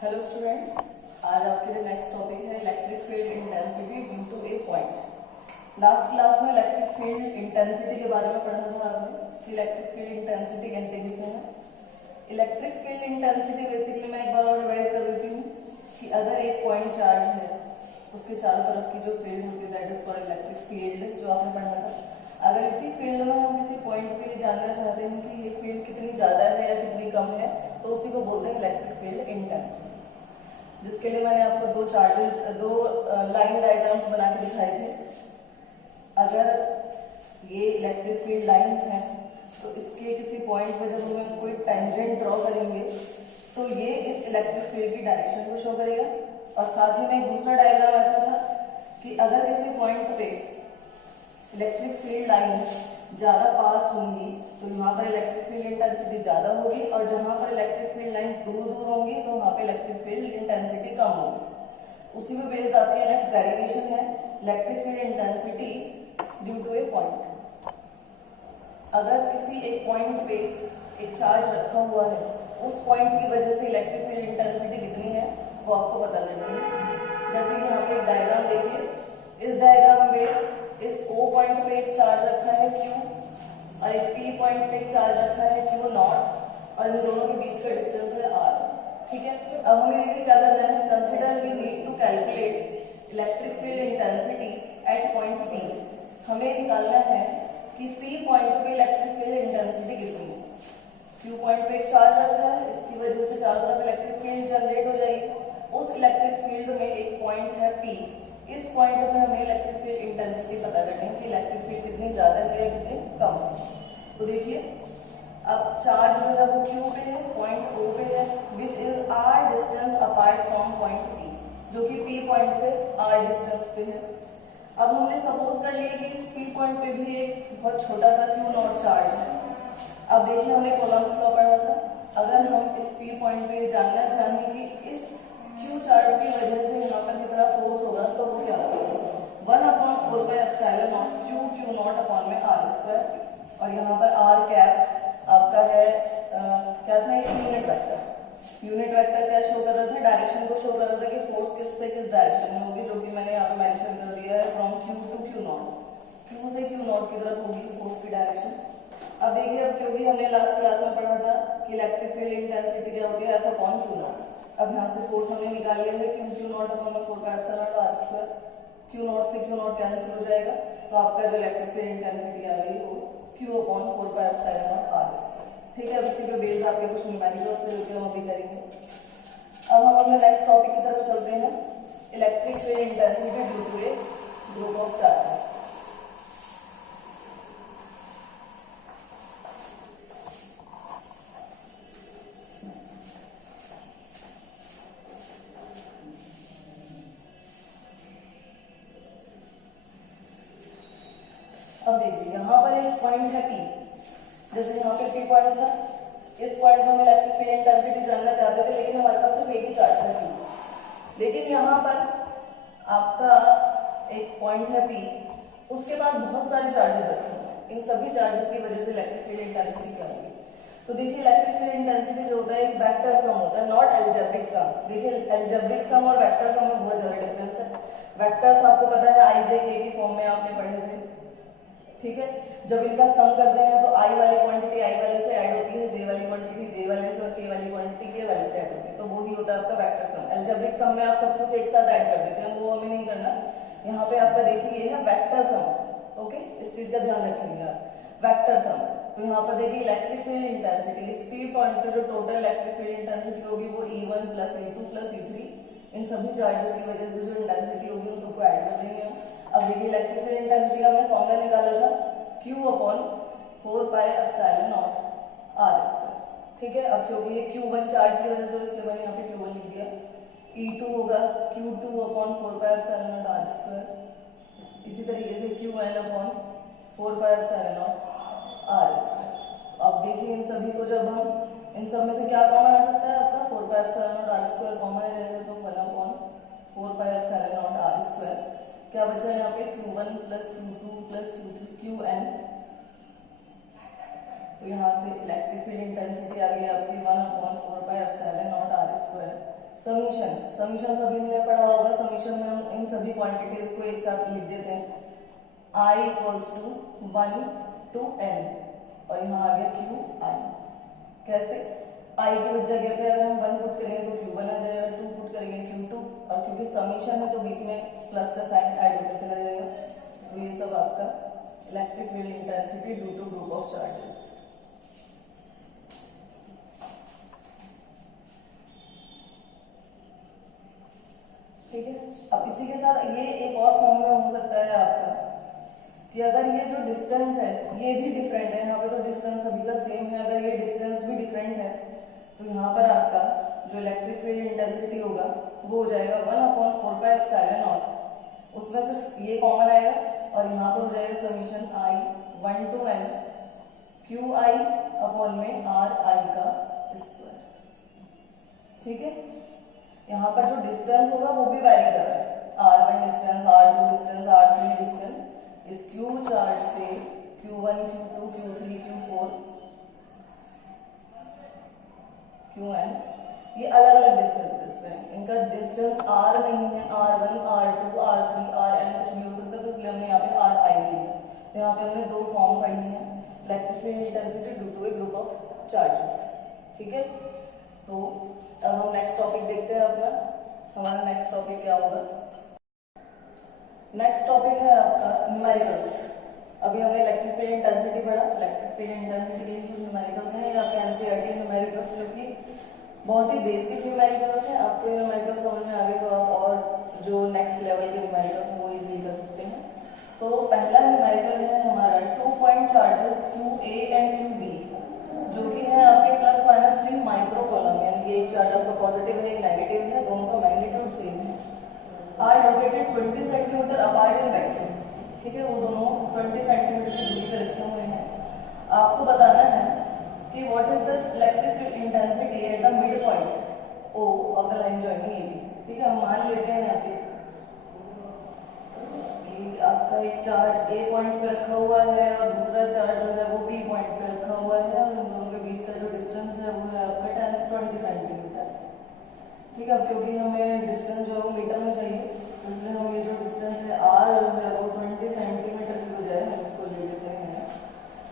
Hello students, आज आपके लिए नेक्स्ट टॉपिक है electric field intensity due to a point. Last class में इलेक्ट्रिक फील्ड इंटेंसिटी के बारे में पढ़ा था आपने कि इलेक्ट्रिक फील्ड इंटेंसिटी कहते किसे हैं। इलेक्ट्रिक फील्ड इंटेंसिटी बेसिकली मैं एक बार और रिवाइज कर देती हूँ कि अगर एक पॉइंट चार्ज है उसके चारों तरफ की जो फील्ड होती है that is called electric field, जो आपने पढ़ा था। अगर इसी फील्ड में हम किसी पॉइंट पे जानना चाहते हैं कि ये फील्ड कितनी ज्यादा है या कितनी कम है, तो उसी को बोलते हैं इलेक्ट्रिक फील्ड इंटेंसिटी। जिसके लिए मैंने आपको दो लाइन डायग्राम्स बना के दिखाए थे। अगर ये इलेक्ट्रिक फील्ड लाइंस हैं तो इसके किसी पॉइंट पे जब हम कोई टेंजेंट ड्रॉ करेंगे तो ये इस इलेक्ट्रिक फील्ड की डायरेक्शन को शो करेगा। और साथ ही में एक दूसरा डायग्राम ऐसा था कि अगर किसी पॉइंट पे इलेक्ट्रिक फील्ड लाइंस ज्यादा पास होंगी तो यहाँ पर इलेक्ट्रिक फील्ड इंटेंसिटी ज्यादा होगी, और जहां पर इलेक्ट्रिक फील्ड लाइंस दूर दूर होंगी तो वहां पे इलेक्ट्रिक फील्ड इंटेंसिटी कम होगी। उसी पे बेस्ड आपकी नेक्स्ट डेरिवेशन है electric field intensity due to a point. अगर किसी एक पॉइंट पे एक चार्ज रखा हुआ है, उस पॉइंट की वजह से इलेक्ट्रिक फील्ड इंटेंसिटी कितनी है वो आपको पता लगनी है। जैसे कि यहाँ पे एक डायग्राम देखिए, इस डायग्राम में इस O पॉइंट पे एक चार्ज रखा है Q और एक P पॉइंट पे एक चार्ज रखा है Q नॉट, और इन दोनों के बीच का डिस्टेंस है R। ठीक है, अब हमें देखिए क्या करना है। Consider we need to calculate electric field intensity at point P। हमें निकालना है कि P पॉइंट पे इलेक्ट्रिक फील्ड इंटेंसिटी कितनी है। Q पॉइंट पे एक चार्ज रखा है, इसकी वजह से चारों तरफ इलेक्ट्रिक फील्ड जनरेट हो जाएगी। उस इलेक्ट्रिक फील्ड में एक पॉइंट है P, इस पॉइंट पे हमें इलेक्ट्रिक फील्ड इंटेंसिटी पता करनी है कि इलेक्ट्रिक फील्ड कितनी ज्यादा है या कितनी कम है। तो देखिए, अब चार्ज जो है वो Q पे है, पॉइंट O पे है, which is R distance apart from point P, जो कि P पॉइंट से R डिस्टेंस पे है। अब हमने सपोज कर लिया कि इस P पॉइंट पे भी एक बहुत छोटा सा Q नॉट चार्ज है। अब देखिए, हमने कॉलम्स लॉ पढ़ा था। अगर हम इस P पॉइंट पे जानना चाहें कि इस Q चार्ज की वजह से यहाँ पर कितना फोर्स होगा, तो वो क्या होगा 1/4πε0 Q नॉट अपॉन में R²। और यहाँ पर R कैप आपका है क्या था, यूनिट वेक्टर। यूनिट वेक्टर क्या शो कर रहा था, डायरेक्शन को शो कर रहा था कि फोर्स किस से किस डायरेक्शन में होगी, जो कि मैंने यहाँ पे मेंशन कर दिया है from Q to Q naught. Q से Q नॉट की तरफ होगी फोर्स की डायरेक्शन। अब देखिए, अब क्योंकि हमने लास्ट क्लास में पढ़ा था कि इलेक्ट्रिक फील्ड इंटेंसिटी क्या होती है F अपॉन Q नॉट। अब यहाँ से फोर्स हमने निकाल लिया है Q naught upon 4πε0 R²। Q naught से Q नॉट कैंसिल हो जाएगा, तो आपका जो इलेक्ट्रिक फील्ड इंटेंसिटी आ गई वो Q अपॉन 4πε0 R²। ठीक है, अब इसी पे बेस्ड आपके कुछ न्यूमेरिकल्स से लेकर हम अभी करेंगे। अब हम अपने नेक्स्ट टॉपिक की तरफ चलते हैं, electric field intensity due to a group of charges. अब देखिए, यहाँ पर एक पॉइंट है P, जैसे यहाँ पे P पॉइंट था, इस पॉइंट में हम इलेक्ट्रिक फील्ड इंटेंसिटी जानना चाहते थे, लेकिन हमारे पास सिर्फ एक ही चार्ज था Q। लेकिन यहाँ पर आपका एक पॉइंट है P, उसके बाद बहुत सारे चार्जेस रखे हुए हैं। इन सभी चार्जेस की वजह से इलेक्ट्रिक फील्ड इंटेंसिटी क्या होगी। तो देखिए, इलेक्ट्रिक फील्ड इंटेंसिटी जो होता है एक वेक्टर सम होता है, नॉट एल्जेब्रिक सम। देखिए, एल्जेब्रिक सम और वेक्टर सम में बहुत ज्यादा डिफरेंस है। वेक्टर्स आपको पता है IJK की फॉर्म में आपने पढ़े थे। ठीक है, जब इनका सम करते हैं तो I वाली क्वांटिटी I वाले से ऐड होती है, J वाली क्वांटिटी J वाले से और K वाली क्वांटिटी K वाले से ऐड होती है, तो वो ही होता है आपका वेक्टर सम। एल्जेब्रिक सम में आप सब कुछ एक साथ ऐड कर देते हैं, वो हमें नहीं करना। यहाँ पे आपका देखिए ये है वेक्टर सम। ओके, इस चीज का ध्यान रखेंगे आप, वेक्टर सम। तो यहाँ पर देखिए इलेक्ट्रिक फील्ड इंटेंसिटी, इस P पॉइंट पे जो टोटल इलेक्ट्रिक फील्ड इंटेंसिटी होगी वो E1 plus E2 plus E3, इन सभी चार्जेस की वजह से जो इंटेंसिटी होगी उन सबको ऐड कर देंगे हम। अब देखिए, इलेक्ट्रिक फील्ड इंटेंसिटी का हमने फॉर्मूला निकाला था Q अपॉन 4πε0 R²। ठीक है, अब क्योंकि ये Q1 चार्ज की वजह से तो इसलिए मैंने यहाँ पे Q1 लिख दिया। E2 होगा Q2 अपॉन 4πε0 R²। इसी तरीके से Qn अपॉन 4πε0 R²। अब देखिए, इन सभी को जब हम इन सब में से क्या कॉमन आ सकता है, आपका 4πε0 R² कॉमन रहेगा, तो 1 अपॉन 4πε0 R²। क्या बचा यहाँ पे Q1 plus Q2 plus Qn। तो यहाँ से इलेक्ट्रिक फील्ड इंटेंसिटी आ गई आपकी 1/4πε0 R²। समीशन, समीशन सभी ने पढ़ा होगा। समीशन में हम इन सभी क्वांटिटीज को एक साथ लिख देते हैं। I equals to 1 to n और यहाँ आ गया क्यू आई। कैसे? I की जगह पे अगर हम 1 पुट करेंगे तो Q1 आ जाएगा, 2 पुट करेंगे Q2, और क्योंकि समीशन है तो बीच में प्लस का साइन ऐड होकर चला जाएगा। तो ये सब आपका electric field intensity due to group of charges. ठीक है। अब इसी के साथ ये एक और फॉर्म में हो सकता है आपका कि अगर ये जो डिस्टेंस है ये भी डिफरेंट है, यहाँ पे तो डिस्टेंस सभी का सेम है, अगर ये डिस्टेंस भी डिफरेंट है तो यहाँ पर आपका जो इलेक्ट्रिक फील्ड इंटेंसिटी होगा वो हो जाएगा 1/4πε0। उसमें सिर्फ ये कॉमन आएगा और यहाँ पर हो जाएगा summation I 1 to n Q I upon में आर आई का स्क्वायर। ठीक है। यहाँ पर जो डिस्टेंस होगा वो भी वैरी कर रहा है, r1 distance, r2 distance, r3 distance. इस q चार्ज से q1, q2, q3, q4, qn ये अलग अलग डिस्टेंसेस पे हैं। इनका डिस्टेंस r नहीं है, r1, r2, r3, rn कुछ भी हो सकता है, तो इसलिए हमने यहाँ पे ri लिया। तो यहाँ पे हमने दो फॉर्म पढ़ी है, electric field intensity due to a group of charges. ठीक है। तो अब हम नेक्स्ट टॉपिक देखते हैं अपना। हमारा नेक्स्ट टॉपिक क्या होगा? नेक्स्ट टॉपिक है आपका न्यूमेरिकल्स। अभी हमने इलेक्ट्रिक फील्ड इंटेंसिटी पढ़ा। इलेक्ट्रिक फील्ड इंटेंसिटी के कुछ न्यूमेरिकल्स हैं, या फिर एनसीईआरटी न्यूमेरिकल्स, जो कि बहुत ही बेसिक न्यूमेरिकल्स हैं। आपको ये न्यूमेरिकल्स समझ में आ गए तो आप और जो नेक्स्ट लेवल के न्यूमेरिकल्स हैं वो इजीली कर सकते हैं। तो पहला न्यूमेरिकल है हमारा 2 point charges QA and QB, जो कि है आपके +-3 माइक्रो कॉलम, यानी एक चार्ज आपका पॉजिटिव है, एक नेगेटिव है, दोनों का मैग्नीट्यूड सेम है। Are located 20 centimetre apart in vacuum. ठीक है। वो दोनों 20 सेंटीमीटर की दूरी पे रखे हुए हैं। आपको बताना है कि what is the electric field intensity at the mid point O of the line joining AB। ठीक है। हम मान लेते हैं यहाँ पे कि आपका एक चार्ज A पॉइंट पे रखा हुआ है और दूसरा चार्ज जो है वो B पॉइंट पे रखा हुआ है, और इन दोनों के बीच का जो डिस्टेंस है वो है आपका 20 सेंटीमीटर। ठीक है। अब क्योंकि हमें डिस्टेंस जो है वो मीटर में चाहिए, तो इसलिए हम ये जो डिस्टेंस है R जो है वो 20 सेंटीमीटर की बजाय हम इसको ले लेते हैं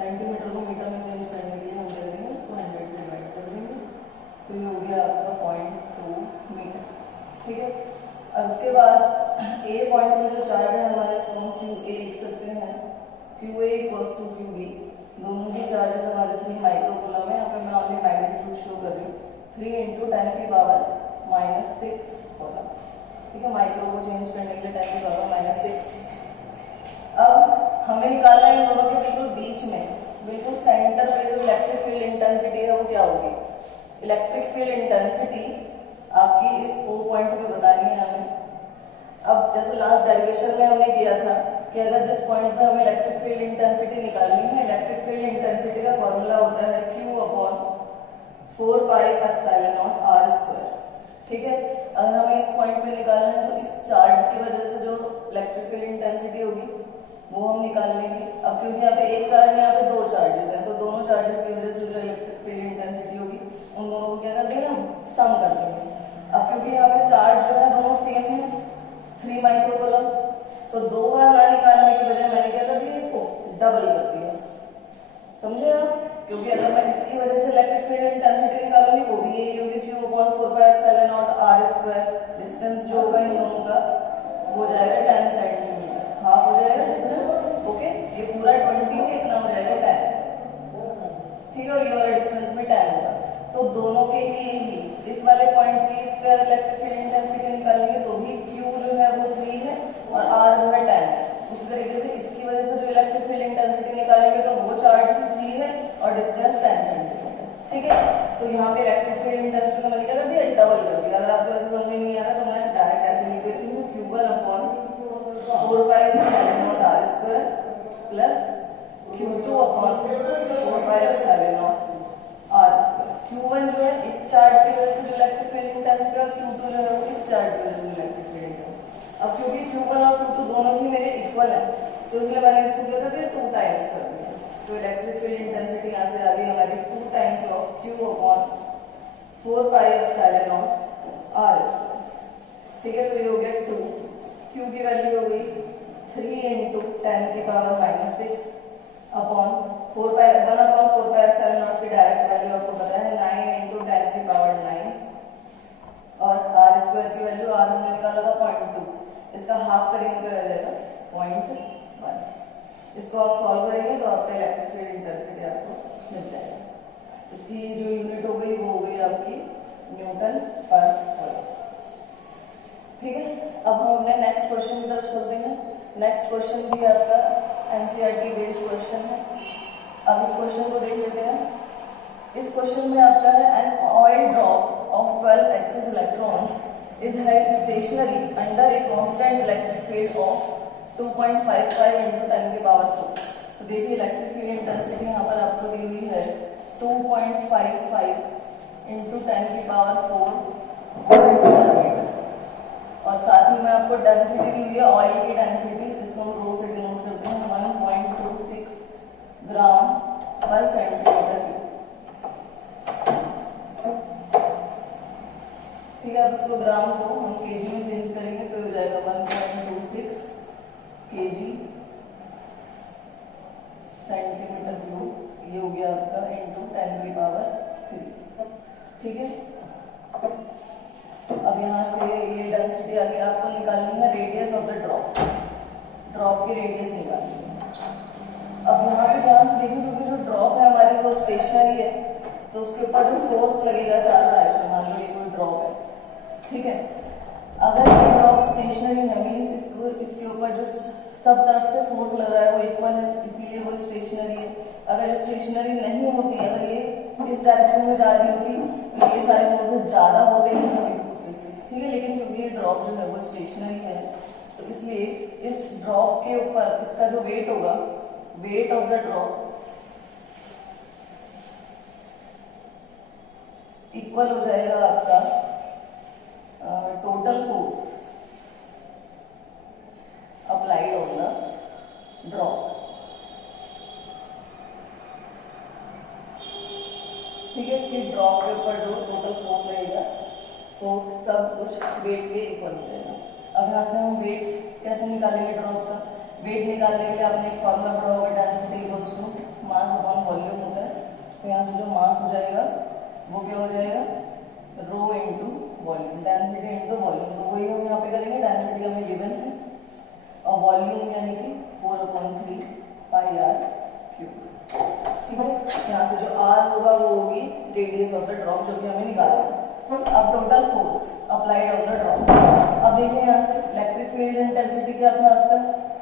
सेंटीमीटर को मीटर में चेंज करने के लिए हम ले लेंगे इसको 100 से डिवाइड कर देंगे, तो ये हो गया आपका 0.2 मीटर। ठीक है। अब उसके बाद A पॉइंट में जो चार्ज है हमारे, इसको हम QA लिख सकते हैं। QA equals to QB। दोनों ही चार्जेस हमारे 3 माइक्रो कूलम है। यहाँ पे मैं ऑनली मैग्नीट्यूड शो कर रही हूँ। 3 × 10⁻⁻6 कूलम। ठीक है। माइक्रो को चेंज करने के लिए 10⁻⁻6। अब हमें निकालना है इन दोनों के बिल्कुल बीच में, बिल्कुल सेंटर पे जो इलेक्ट्रिक फील्ड इंटेंसिटी है वो क्या होगी। इलेक्ट्रिक फील्ड इंटेंसिटी आपकी इस O पॉइंट पे बतानी है हमें। अब जैसे लास्ट डेरिवेशन में हमने किया था कि अगर जिस पॉइंट पे हमें इलेक्ट्रिक फील्ड इंटेंसिटी निकालनी है, इलेक्ट्रिक फील्ड इंटेंसिटी का फॉर्मूला होता है Q/4πε0r²। ठीक है। अगर हमें इस पॉइंट पे निकालना है तो इस चार्ज की वजह से जो इलेक्ट्रिक फील्ड इंटेंसिटी होगी वो हम निकाल लेंगे। अब क्योंकि यहाँ पे एक चार्ज में यहाँ पे दो चार्जेस हैं, तो दोनों चार्जेस की वजह से जो इलेक्ट्रिक फील्ड इंटेंसिटी होगी उन दोनों को क्या कर देंगे, हम सम कर देंगे। अब क्योंकि यहाँ पे चार्ज जो है दोनों सेम है, 3 माइक्रो कूलम, तो दो बार ना निकालने की बजाय मैंने क्या कर दिया, इसको डबल कर दिया। समझे आप? क्योंकि अगर मैं इसकी वजह से इलेक्ट्रिक फील्ड इंटेंसिटी निकालूंगी वो भी यही होगी, Q/4πε0r²। डिस्टेंस जो होगा इन दोनों का वो हो जाएगा 10 सेंटीमीटर, हाफ हो जाएगा डिस्टेंस। ओके। ये पूरा 20 है, इतना हो जाएगा 10। ठीक है। और ये वाला डिस्टेंस भी 10 होगा। तो दोनों के लिए ही इस वाले पॉइंट की इस पे इलेक्ट्रिक फील्ड इंटेंसिटी निकालेंगे तो भी Q जो है वो 3 है और R जो है 10। उस तरीके से इसकी वजह से जो इलेक्ट्रिक फील्ड इंटेंसिटी निकालेंगे तो वो चार्ज भी 3 है और डिस्टेंस 10 सेंटीमीटर। ठीक है। तो यहाँ पे इलेक्ट्रिक फील्ड इंटेंसिटी को मैंने क्या कर दिया, डबल कर दिया। अगर आपको ऐसे समझ में नहीं आ रहा तो मैं डायरेक्ट ऐसे लिख देती हूँ, Q1/4πε0r² प्लस Q2/4πε0r²। Q1 जो है इस चार्ज की वजह से जो इलेक्ट्रिक फील्ड इंटेंसिटी और Q2 जो है वो इस चार्ज की वजह से इलेक्ट्रिक फील्ड इंटेंसिटी। अब क्योंकि Q1 और Q2 दोनों ही मेरे इक्वल है तो इसलिए मैंने इसको क्या कर दिया, 2 टाइम्स कर दिया। तो इलेक्ट्रिक फील्ड इंटेंसिटी यहाँ से आ गई हमारी 2 times of Q/4πε0 are square. ठीक है, तो ये हो गया 2, क्यू की वैल्यू हो गई 3 इंटू 10 की power minus 6 upon 4 pi 1 upon 4 pi epsilon not की डायरेक्ट वैल्यू आपको पता है 9 इंटू 10 की पावर 9 और आर स्क्वायर की वैल्यू आर हमने निकाला था 0.2, इसका हाफ करेंगे तो आ जाएगा 0.1। इसको आप सॉल्व करेंगे तो आपका इलेक्ट्रिक फील्ड इंटेंसिटी आपको मिल जाएगा। इसकी जो यूनिट हो गई वो हो गई आपकी न्यूटन पर वोल्ट। ठीक है, अब हम अपने नेक्स्ट क्वेश्चन की तरफ चलते हैं। नेक्स्ट क्वेश्चन भी आपका एनसीईआरटी बेस्ड क्वेश्चन है। अब इस क्वेश्चन को देख लेते हैं। इस क्वेश्चन में आपका है an oil drop of 12 excess electrons is held stationary under a constant electric field of 2.55 into 10 की पावर 4। तो देखिए इलेक्ट्रिक फील्ड इंटेंसिटी यहाँ पर आपको दी हुई है 2.55 इंटू 10 की पावर 4 और साथ ही में आपको डेंसिटी दी हुई है ऑयल की डेंसिटी, जिसको हम रो से डिनोट करते हैं 1.26 ग्राम पर सेंटीमीटर क्यूब। ठीक है, अब इसको ग्राम को हम केजी में चेंज करेंगे तो हो जाएगा 1.26 केजी सेंटीमीटर क्यूब। ये हो गया आपका इंटू 10 की पावर 3। ठीक है, अब यहाँ से ये डेंसिटी आगे आपको निकालनी है radius of the drop, drop की रेडियस निकालनी है। अब यहाँ पे ध्यान से देखिए क्योंकि जो ड्रॉप है हमारी वो स्टेशनरी है, तो उसके ऊपर जो फोर्स लगेगा 4 डायरेक्शन, मान लो ये कोई ड्रॉप है। ठीक है, अगर ये ड्रॉप स्टेशनरी है मीन्स इसको इसके ऊपर जो सब तरफ से फोर्स लग रहा है वो इक्वल है, इसीलिए वो स्टेशनरी है। अगर स्टेशनरी नहीं होती, अगर ये इस डायरेक्शन में जा रही होती तो ये सारे फोर्सेस ज्यादा होते हैं सभी फोर्सेस से। ठीक है, लेकिन क्योंकि ये ड्रॉप जो है वो स्टेशनरी है तो इसलिए इस ड्रॉप के ऊपर इसका जो वेट होगा, weight of the drop equal हो जाएगा आपका total force applied on the drop. ठीक है, कि ड्रॉप के ऊपर जो टोटल फोर्स रहेगा तो सब कुछ वेट के इक्वल हो जाएगा। अब यहाँ से हम वेट कैसे निकालेंगे ड्रॉप का? वेट निकालने के लिए आपने एक फॉर्मूला पढ़ा होगा, density equals to mass upon volume होता है। तो यहाँ से जो मास हो जाएगा वो क्या हो जाएगा, rho into volume, density into volume. तो वही हम यहाँ पे करेंगे, डेंसिटी हमें गिवन है और वॉल्यूम यानी कि 4/3 पाई आर क्यूब। ठीक है, यहाँ से जो आर होगा वो होगी रेडियस ऑफ द ड्रॉप जो कि हमें निकालना है। अब total force applied on the drop. अब देखिए यहाँ से इलेक्ट्रिक फील्ड इंटेंसिटी क्या था आपका,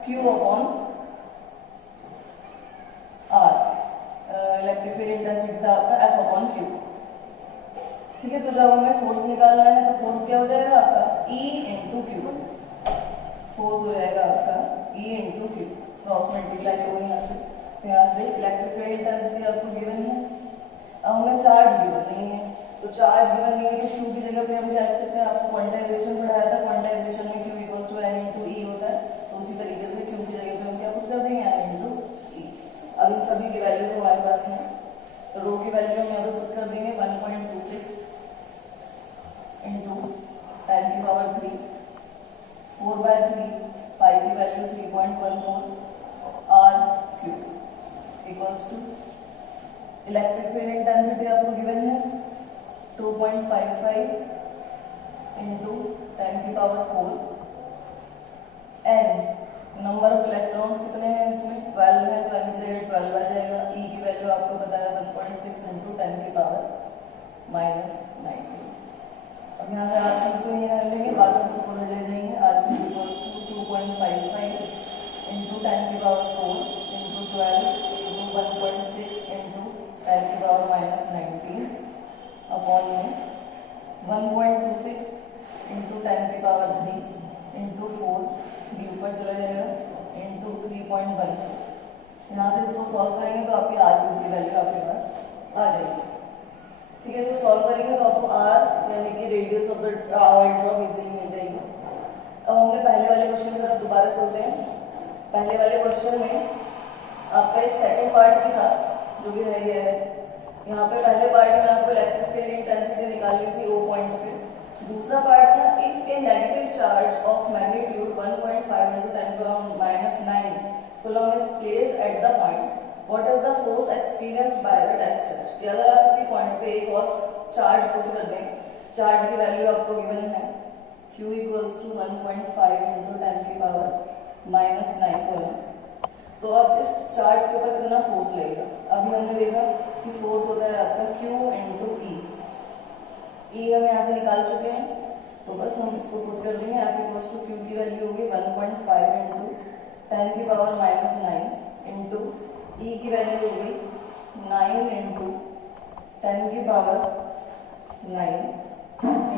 Q upon R. Electric field intensity था आपका एफ अपॉन क्यू। ठीक है, तो जब हमें फोर्स निकालना है तो फोर्स क्या हो जाएगा आपका E इंटू क्यू। फोर्स हो जाएगा आपका E into Q, cross multiply होगा यहाँ से। तो यहाँ से इलेक्ट्रिक फील्ड इंटेंसिटी आपको गिवन है। अब हमें चार्ज गिवन नहीं है, तो चार्ज गिवन नहीं है तो क्यू की जगह पे हम क्या लिख सकते हैं, आपको क्वांटाइजेशन पढ़ाया था, क्वांटाइजेशन में Q equals to N into E होता है। तो उसी तरीके से क्यू की जगह पे हम क्या पुट कर देंगे, एन इंटू ई। अब इन सभी की वैल्यू हमारे पास है, तो रो की वैल्यू हम यहाँ पे पुट कर देंगे 1.26 इंटू 10 की पावर 3, 4/3 पाई की value 3.14 R cube equals to electric field intensity आपको गिवन है 2.55 इंटू 10 की power 4। N number of electrons कितने हैं इसमें, 12 है, तो एन की जगह 12 आ जाएगा। ई की वैल्यू आपको पता है 1.6 इंटू 10 की पावर -19। अब यहाँ से आर क्यूब को यहाँ लेंगे, बाकी को ऊपर ले जाएंगे। R cube equals to 2.55 into 10 की पावर 4 इंटू 12 इंटू 1.6 इंटू 10 की पावर -19 अपॉन में 1.26 इंटू 10 की पावर 3 इंटू 4, 3 ऊपर चला जाएगा इंटू 3.1। यहाँ से इसको सॉल्व करेंगे तो आपकी आर क्यूब की वैल्यू आपके पास आ जाएगी। ठीक है, इसको सॉल्व करेंगे तो आपको आर यानी कि radius of the oil drop easily मिल जाएगी। अब हमने पहले वाले क्वेश्चन की तरफ दोबारा चलते हैं। पहले वाले क्वेश्चन में आपका एक सेकंड पार्ट भी था जो भी रह गया है। यहाँ पे पहले पार्ट में आपको इलेक्ट्रिक फील्ड इंटेंसिटी निकालनी थी O पॉइंट पे, दूसरा पार्ट था if a negative charge of magnitude 1.5 into 10⁻⁹ coulomb is placed at the point, what is the force experienced by the test charge. कि अगर आप इसी पॉइंट पे एक और चार्ज पुट कर दें, चार्ज की वैल्यू आपको गिवन है Q equals to 1.5 into 10⁻⁹ coulomb, तो अब इस चार्ज के ऊपर कितना फोर्स लगेगा। अभी हमने देखा कि फोर्स होता है आपका Q into E, E हम यहाँ से निकाल चुके हैं, तो बस हम इसको पुट कर देंगे। F इक्वल्स टू Q की वैल्यू होगी 1.5 into 10⁻⁹ इंटू E की वैल्यू होगी 9 into 10⁻⁹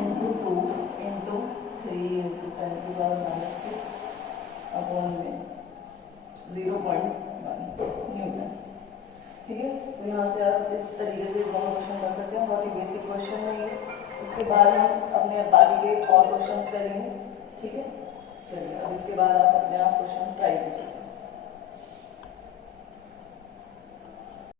into 2 into 3 into 10⁻⁶ upon में 0.1 न्यूटन। ठीक है, तो यहाँ से आप इस तरीके से दोनों क्वेश्चन कर सकते हैं, बहुत ही बेसिक क्वेश्चन है ये। इसके बाद हम अपने बाकी के और क्वेश्चंस करेंगे। ठीक है, चलिए अब इसके बाद आप अपने आप क्वेश्चन ट्राई कीजिए।